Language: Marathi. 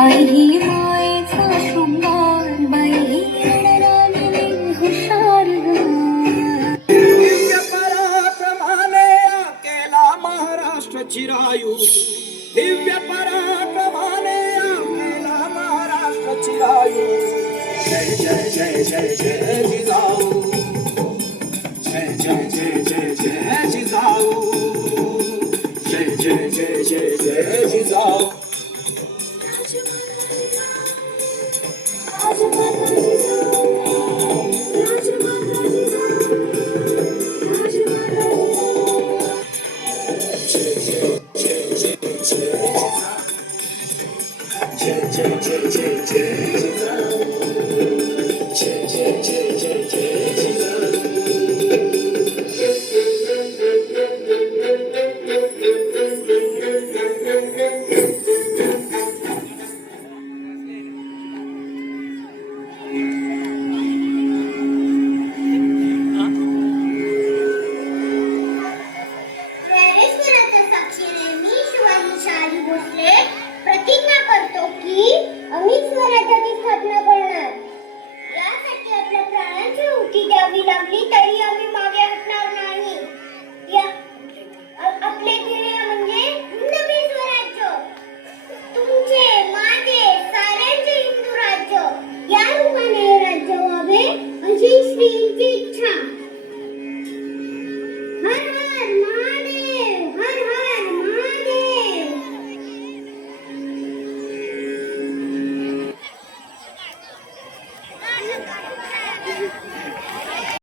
आई ही मायेचा शृंगार, बाई ही रणरागिणी हुशार ग. दिव्य पराक्रमाने केला महाराष्ट्र चिरायू, दिव्य पराक्रमाने केला महाराष्ट्र चिरायू. जय जय जय जय जय जिजाऊ, जय जय जय जय जय जिजाऊ, जय जय जय जय जय जिजाऊ. जय जय जय जय जय जिजाऊ, जय जय जय